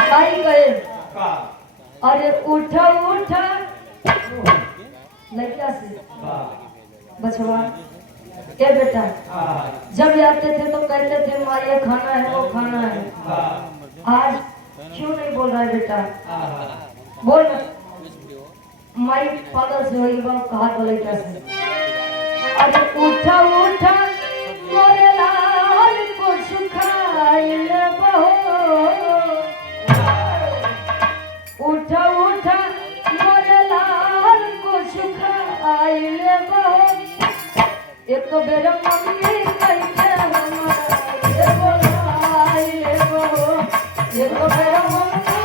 भाई कहे अरे उठा उठा लड़का से बचवा ए बेटा जब आते थे तो कहते थे माँ ये खाना है वो खाना है, आज क्यों नहीं बोल रहा है बेटा? बोल माई पागल से होगी बाप कहा तो लड़का से अरे उठा उठा मोरे लाल को सुखाइल बहो, उठा उठा मोरे लाल को सुखाइल बहो, एक बेर मम्मी कहते हमारे बोलाइल बहो, एक बेर मम्मी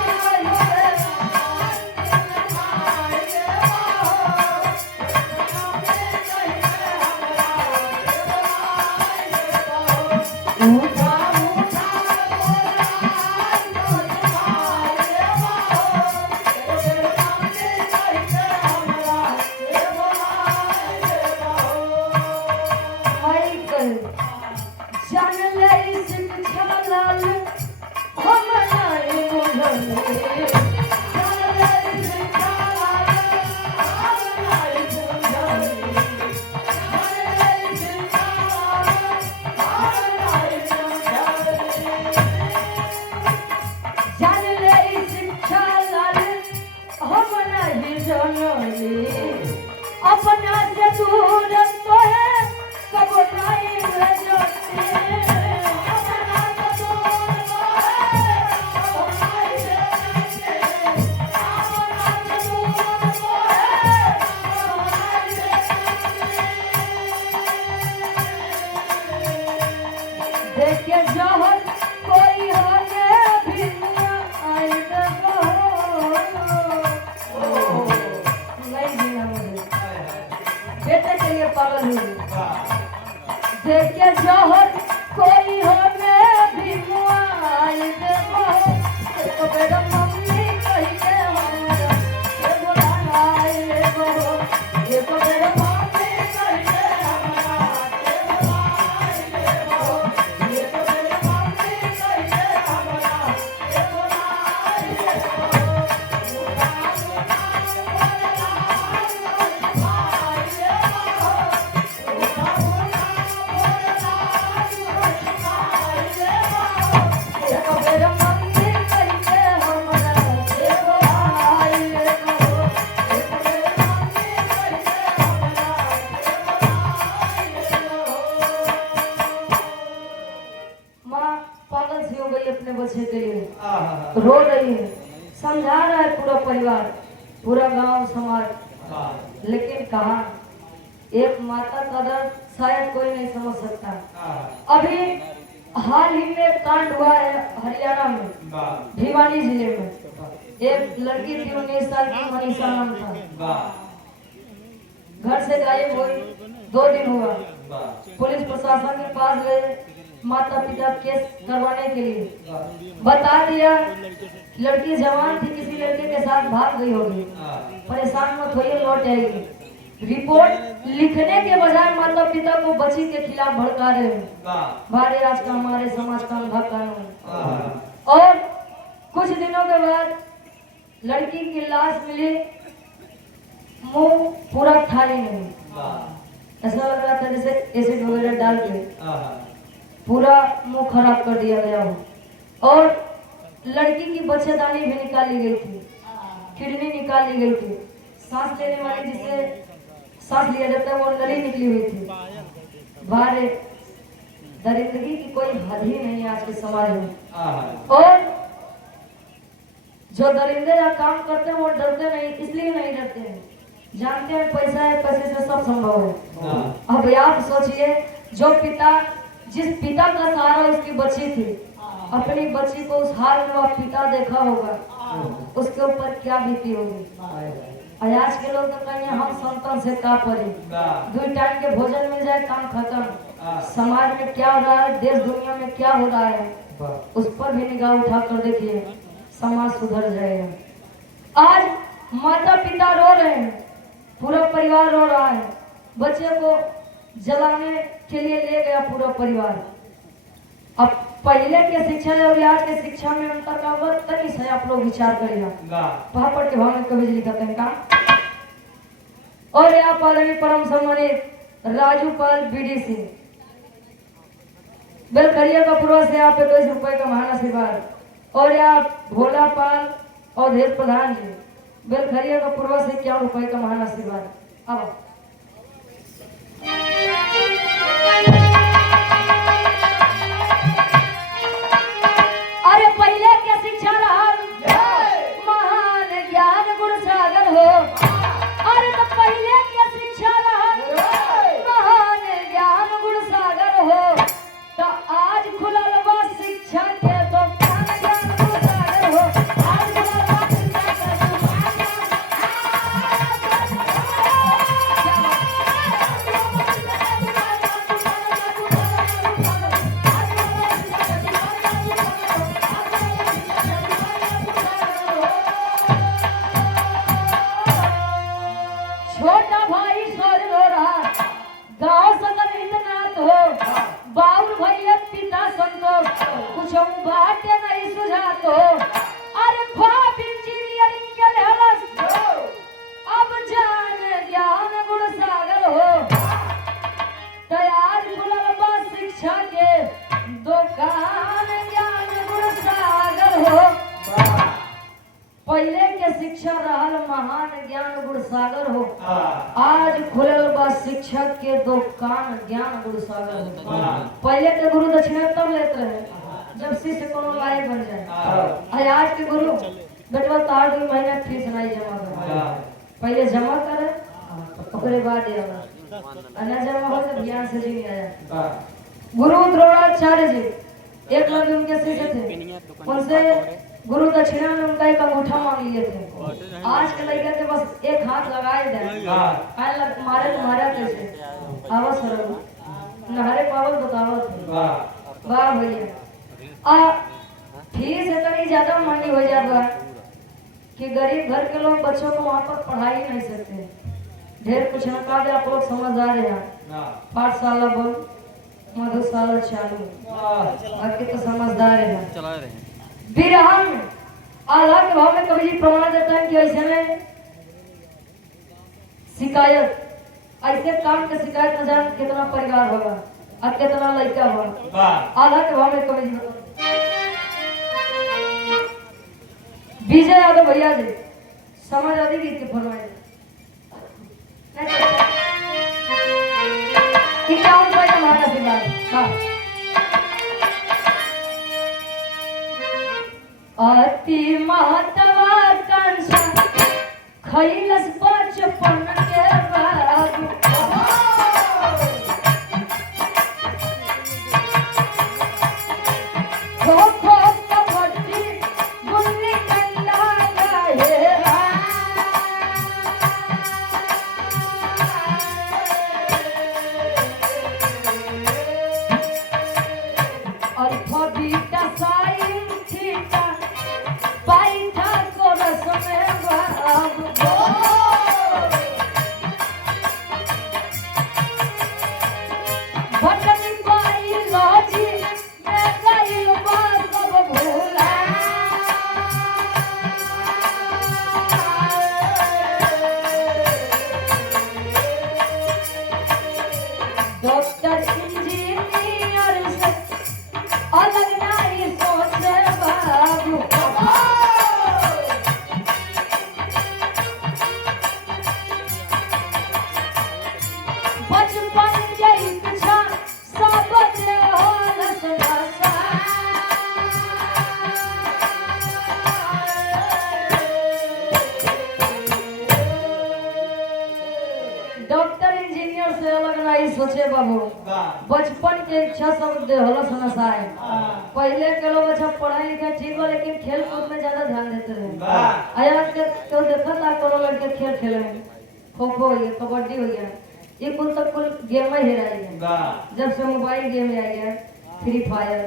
अपना से दूर तो है कब नहीं रजते, अपना से दूर तो है कब नहीं रजते, अपना से दूर तो है कब नहीं रजते। देखे जहर कोई होने भी आई पागल देखे जहर कोई हो में भी मुआई देबो, एक बेर मम्मी कही के हमरा के बोलाई लेबो, एक बेर मम्मी कही के हमरा के बोलाई लेबो, एक बेर मम्मी कही के हमरा के बोलाई लेबो। अपने बच्चे के लिए रो रही है, समझा रहा है पूरा परिवार पूरा गांव समाज, लेकिन कहा एक माता का दर्द शायद कोई नहीं समझ सकता। अभी हाल ही में कांड हुआ है हरियाणा में भिवानी जिले में, एक लड़की थी 19 साल की मनीषा नाम था, घर से गायब हुई, 2 दिन हुआ, पुलिस प्रशासन के पास गए, माता पिता केस करवाने के लिए बता दिया, लड़की जवान थी किसी लड़के के साथ भाग गई होगी, परेशान मत होइए लौट आएगी। रिपोर्ट लिखने के बजाय माता पिता को बच्ची के खिलाफ भड़का रहे हैं, भारी आज का हमारे समाज का अंधा कानून। और कुछ दिनों के बाद लड़की की लाश मिली, मुंह पूरा खाली नहीं, ऐसा लग रहा था जैसे एसिड वगैरह डाल के पूरा मुंह खराब कर दिया गया हो। और लड़की की बच्चेदानी भी निकाली गई थी, किडनी निकाली गई थी, सांस लेने वाली जिसे सांस लिया जाता है वो नली निकली हुई थी। बारे दरिद्री की कोई हद ही नहीं आज के समाज में। और जो दरिंदे या काम करते हैं वो डरते नहीं, इसलिए नहीं डरते हैं, जानते हैं पैसा है, पैसे से सब संभव है। अब आप सोचिए जो पिता जिस पिता का सहारा उसकी बच्ची थी, अपनी बच्ची को उस हाल में वह पिता देखा होगा, उसके ऊपर क्या बीती होगी। आज के लोग तो कहेंगे हम संतान से का पड़े, 2 टाइम के भोजन मिल जाए काम खत्म। समाज में क्या हो रहा है, देश दुनिया में क्या हो रहा है, उस पर भी निगाह उठा कर देखिए, समाज सुधर जाएगा। आज माता पिता रो रहे हैं, पूरा परिवार रो रहा है, बच्चे को जलाने के लिए ले गया पूरा परिवार। अब पहले के शिक्षा और आज के शिक्षा में अंतर का वक्त तक इसे आप लोग विचार करिएगा। पहाड़ के भाव में कवि जी लिखते हैं का और यहाँ पालनी परम सम्मानित राजू पाल बीडी सिंह बेलखरिया का पूर्व से आप 21 रुपए का महान आशीर्वाद और यहाँ भोला पाल और देश प्रधान जी बेलखरिया का पूर्व से 51 रुपए का महान आशीर्वाद। अब अरे पहले के शिक्षा महान ज्ञान गुण सागर हो। अरे तो पहले के शिक्षा महान ज्ञान गुण सागर हो तो आज खुलल बा शिक्षा के तो ज्ञान गुण सागर हो। आज खुलल बा शिक्षा छोटा भाई स्वर हो रहा गाँव सदर हितनाथ हो बाउल भैया पिता संतोष कुछ बाटे नहीं सुझात हो। अरे ख्वाब इंजीनियरिंग के लेवल अब जान ज्ञान गुण सागर हो तैयार खुलल बा शिक्षा के दुकान ज्ञान गुण सागर हो। पहले के शिक्षा रहल महान ज्ञान गुण सागर हो आज खुलल बा शिक्षक के दुकान ज्ञान गुण सागर हो। पहले के गुरु दक्षिणा तब लेते रहे जब शिष्य कोनो लायक बन जाए। आज के गुरु बेटवा तार 2 महीना फीस नहीं जमा कर पहले जमा करे ओकरे बाद अना जमा हो तो ज्ञान से जी नहीं आया। गुरु द्रोणाचार्य जी एक लड़के उनके शिष्य थे उनसे गुरु दक्षिणा में उनका एक अंगूठा मांग लिए थे। आज के लड़के के बस एक हाथ लगाए दे मारे तुम्हारा कैसे आवाज नहरे पावल बतावत वाह भैया फीस इतनी ज्यादा महंगी हो जाता कि गरीब घर के लोग बच्चों को वहाँ पर पढ़ा ही नहीं सकते। ढेर कुछ न काज आप लोग समझदार हैं पाठशाला बंद मधुशाला चालू बाकी तो समझदार है। बिरहन आल्हा के भाव में कवि जी प्रमाण देता है कि ऐसे में शिकायत ऐसे काम के शिकायत न जान कितना परिवार होगा और कितना लड़का होगा। आल्हा के भाव में कवि जी विजय यादव भैया जी समझ आदि गीत के फरमाए 51 रुपए का महान आशीर्वाद। अति महत्वाकांक्षा खैलस बचपन के बाबू खो खो कबड्डी गुल्ली डंडा गाए अल्फाबीटा साइन थीटा पाइथा को रस में बाबू बटन पाई लॉजी में गइल बा सब भूला डॉक्टर इंजीनियर से अलग नहीं सोचे बाबू बचपन के इच्छा सब दे होलस दशा डॉक्टर इंजीनियर से अलग नहीं सोचे बाबू बचपन के इच्छा सब दे होलस नशा है। पहले के लोग अच्छा पढ़ाई लिखाई ठीक हो लेकिन खेल कूद में ज्यादा ध्यान देते रहे। आज के तो देखा था कोनो लड़के खेल खेले खो खो हो गया कबड्डी हो गया ये कुल तक कुल गेम ही हेरा गया जब से मोबाइल गेम आ गया फ्री फायर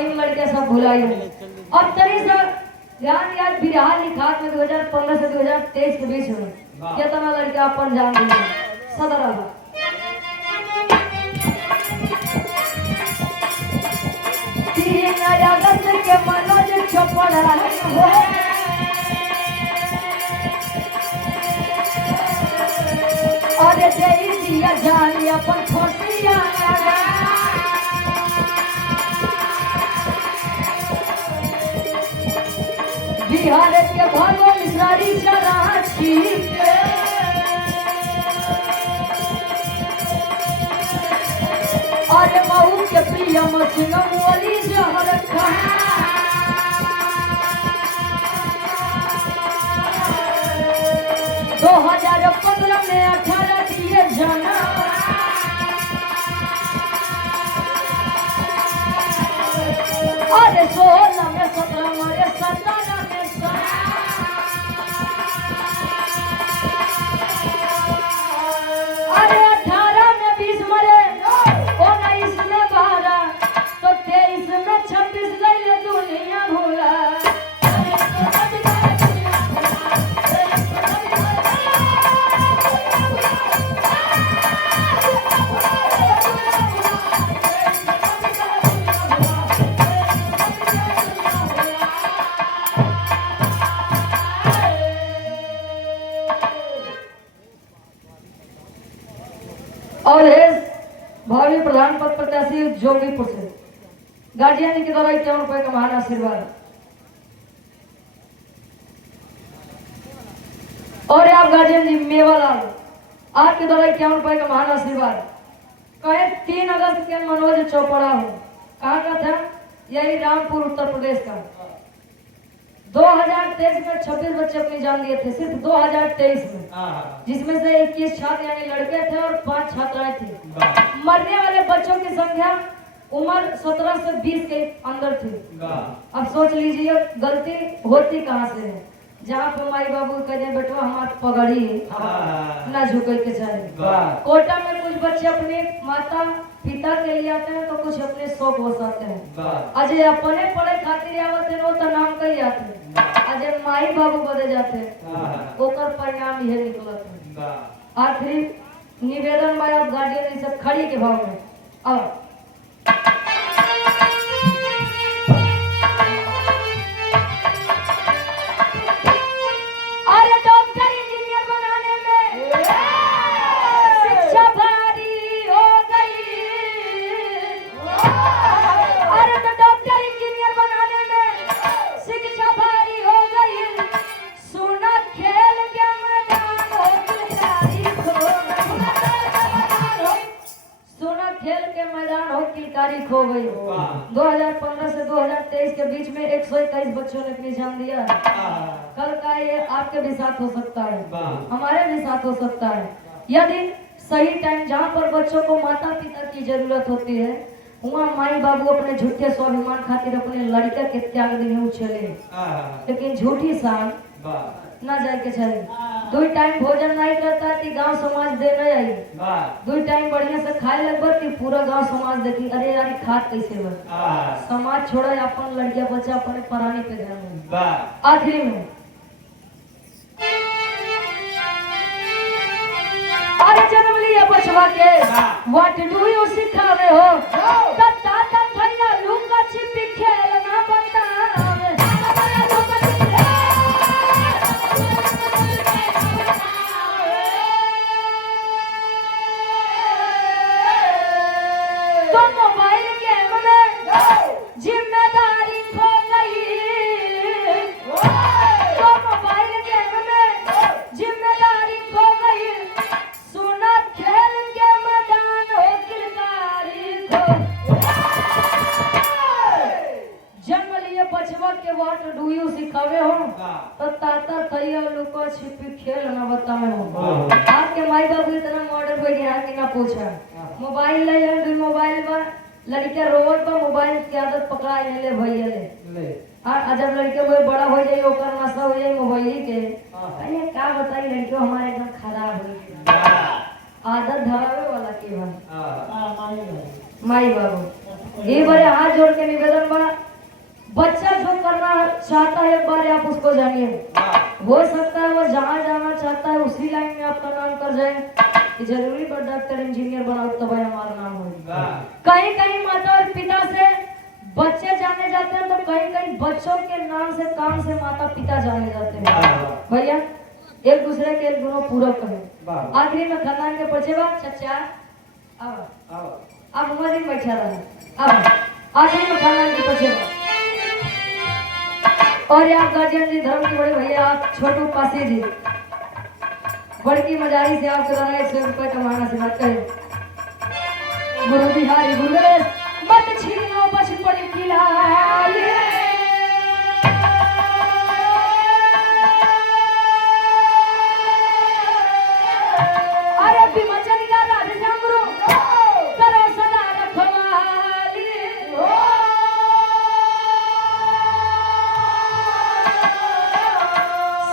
इन लड़के सब भुलाई अब तरी से ध्यान याद बिरहा लिखात में 2015 से 2023 के बीच में कितना लड़का अपन जान दिए सदर तीन अगस्त के मनोज चोपड़ा हो और जय दिया जानी अपन खोसिया बिहार के भागो मिसारी चराची और महू के प्रिय मसिंह मोली जहर खा 2015 में 18 दिए जाना अरे 16 में 17 मरे 17 में अरे 18 में 20 मरे 19 में 12 तो 23 में 26 गई दुनिया भूला और भावी प्रधान पद प्रत्याशी जोगीपुर से गार्जियन के द्वारा 51 रुपए का महान आशीर्वाद और आप गार्जियन जी मेवालाल आपके द्वारा 51 रुपए का महान आशीर्वाद कहे 3 अगस्त के मनोज चौपड़ा हो कहाँ का था यही रामपुर उत्तर प्रदेश का 2023 में 26 बच्चे अपनी जान दिए थे सिर्फ 2023 में जिसमें से 21 छात्र यानी लड़के थे और 5 छात्राएं थी मरने वाले बच्चों की संख्या उम्र 17 से 20 के अंदर थी अब सोच लीजिए गलती होती कहाँ से है जहाँ पे माई बाबू कहते हैं बेटवा हमारे पगड़ी ना झुके के चाहिए कोटा में कुछ बच्चे अपने माता पिता के लिए आते हैं तो कुछ अपने शौक वसाते हैं अजय अपने पढ़े खातिर आवते हैं तो नाम कही आते हैं अजय माई बाबू बदे जाते हैं ओकर परिणाम यह निकलता है आखिरी निवेदन में आप गार्जियन सब खड़ी के भाव में अब खो गई 2015 से 2023 के बीच में 121 बच्चों ने अपनी जान दिया कल का ये आपके भी साथ हो सकता है हमारे भी साथ हो सकता है यदि सही टाइम जहाँ पर बच्चों को माता पिता की जरूरत होती है वहाँ माई बाबू अपने झूठे स्वाभिमान खातिर अपने लड़के के त्याग देने चले लेकिन झूठी शान ना जाए के चाहिए 2 टाइम भोजन नहीं करता कि गांव समाज दे नहीं आई 2 टाइम बढ़िया से खाए लगभग कि पूरा गांव समाज देखी अरे यार खाद कैसे बन समाज छोड़ा अपन लड़किया बच्चा अपने पढ़ाने पे ध्यान आखिरी में अरे जन्म लिया बचवा के व्हाट डू यू सिखावे हो तत्ता तत्थैया लूंगा छिपी खेलना बतावे तो मोबाइल गेम में जिम्मेदारी खो गई तो मोबाइल गेम में जिम्मेदारी खो गई सुना खेल के मैदान हो किरदारी खो जन्म लिए बचवा के वाट डू यू सिखावे हो तो ताता थैया लुका छिपी खेल ना बतावे हो आपके माई बाबू इतना मॉडर्न हो गया कि ना पूछा मोबाइल ले मोबाइल में लड़के रोड पर मोबाइल की आदत पकड़ा ले भैया ले और जब लड़के वो बड़ा हो जाए ओकर नशा हो जाए मोबाइल के अरे क्या बताई लड़के हमारे एकदम खराब हो आदत धरावे वाला की माई बाबू ये बड़े हाथ जोड़ के निवेदन बा बच्चा जो करना चाहता है एक बार आप उसको जानिए हो सकता है वो जहाँ जाना चाहता है उसी लाइन में आपका नाम कर जाए जरूरी पर डॉक्टर इंजीनियर बनाओ तब हमारा नाम हो कहीं कहीं माता और पिता से बच्चे जाने जाते हैं तो कहीं कहीं बच्चों के नाम से काम से माता पिता जाने जाते हैं भैया। एक दूसरे के गुणों पूरक है। आखिरी में खानदान के पछेवा चचा अब हमारी बैठा रहा अब आखिरी में खानदान के पछेवा और आप गार्जियन जी धर्म के बड़े भैया आप छोटू पासी जी बड़की मजारी से आपके द्वारा 100 रुपए कमाना से बात करें। गुरु बिहारी गुरुदेव मत छीनो बचपन की लाल अरे विमोचन का राधे श्याम गुरु करो सदा रखवाली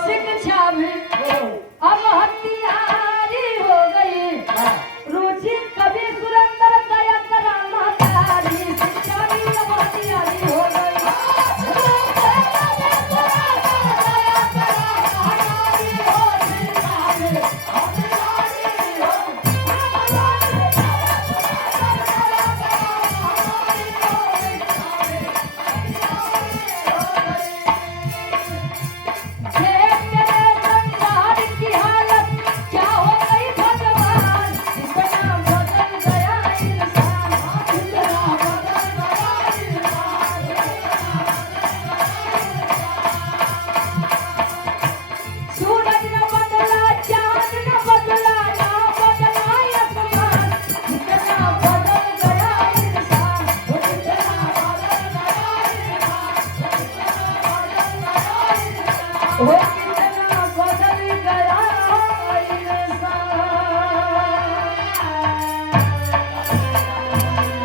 शिक्षा भी अब हथियारी हो गई रुचि कभी सुरंदर दया करा मातारी शिक्षा भी अब हथियारी हो गई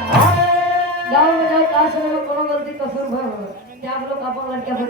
गाँव में जाओ क्लास में कोनो गलती कसूर भर क्या आप लोग अपन लड़कियां